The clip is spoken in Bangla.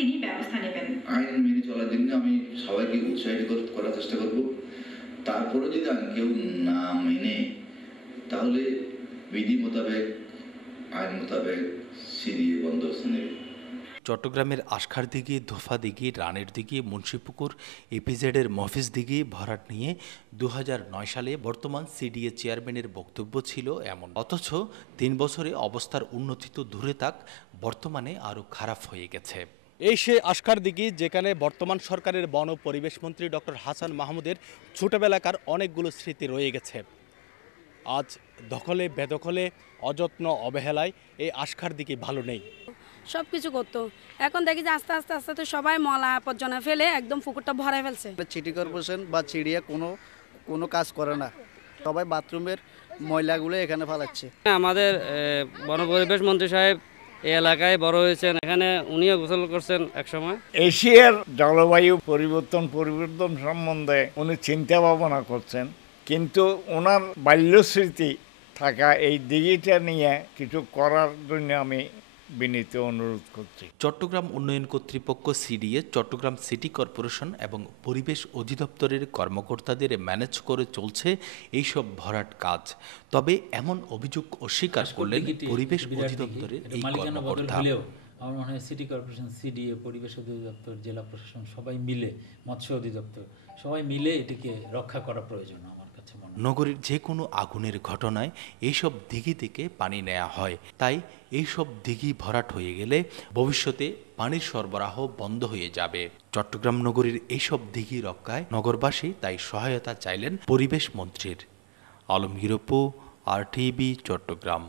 তিনি ব্যবস্থা নেবেন। আইন মেনে চলার জন্য আমি সবাইকে উৎসাহিত করার চেষ্টা করব। তারপরে যদি আইন কেউ না মেনে, তাহলে বিধি মোতাবেক, আইন মোতাবেক সিরিয়ে বন্দোবস্ত নেবে। চট্টগ্রামের আশখারদিঘি, ধোফাদিঘি, রানের দিঘি, মুন্সিপুকুর, ইপিজেডের মফিজ দিঘি ভরাট নিয়ে 2009 সালে বর্তমান সিডিএ চেয়ারম্যানের বক্তব্য ছিল এমন। অথচ 3 বছরে অবস্থার উন্নতি তো দূরে থাক, বর্তমানে আরও খারাপ হয়ে গেছে। এই সে আশখারদিঘি, যেখানে বর্তমান সরকারের বন ও পরিবেশ মন্ত্রী ডক্টর হাসান মাহমুদের ছোটবেলাকার অনেকগুলো স্মৃতি রয়ে গেছে। আজ দখলে বেদখলে, অযত্ন অবহেলায় এই আশখারদিঘি ভালো নেই। সব কিছু করতো, এখন দেখি যে আস্তে আস্তে আস্তে তো সবাই ময়লা আবর্জনা ফেলে একদম পুকুরটা ভরাই ফেলছে। সিটি কর্পোরেশন বা চিড়িয়া কোনো কাজ করে না, সবাই বাথরুমের ময়লাগুলো এখানে ফেলাচ্ছে। আমাদের বন পরিবেশ মন্ত্রী সাহেব এই এলাকায় বড় হয়েছেন, এখানে উনিও গোসল করছেন একসময়। এশিয়ার জলবায়ু পরিবর্তন সম্বন্ধে উনি চিন্তা ভাবনা করছেন, কিন্তু ওনার বাল্যস্মৃতি থাকা এই দিঘিটা নিয়ে কিছু করার জন্য আমি বিনীত অনুরোধ করছি। চট্টগ্রাম উন্নয়ন কর্তৃপক্ষ সিডিএ, চট্টগ্রাম সিটি কর্পোরেশন এবং পরিবেশ অধিদপ্তরের কর্মকর্তাদের ম্যানেজ করে চলছে এইসব ভরাট কাজ। তবে এমন অভিযোগ অস্বীকার করলেন পরিবেশ অধিদপ্তরের এই কর্মকর্তা। আমার মনে হয় সিটি কর্পোরেশন, সিডিএ, পরিবেশ অধিদপ্তর, জেলা প্রশাসন সবাই মিলে, মৎস্য অধিদপ্তর সবাই মিলে এটিকে রক্ষা করা প্রয়োজন। নগরীর যে কোনো আগুনের ঘটনায় এইসব দিঘি থেকে পানি নেওয়া হয়, তাই এইসব দিঘি ভরাট হয়ে গেলে ভবিষ্যতে পানির সরবরাহ বন্ধ হয়ে যাবে। চট্টগ্রাম নগরীর এইসব দিঘি রক্ষায় নগরবাসী তাই সহায়তা চাইলেন পরিবেশ মন্ত্রীর। আলমগীর অপু, RTV, চট্টগ্রাম।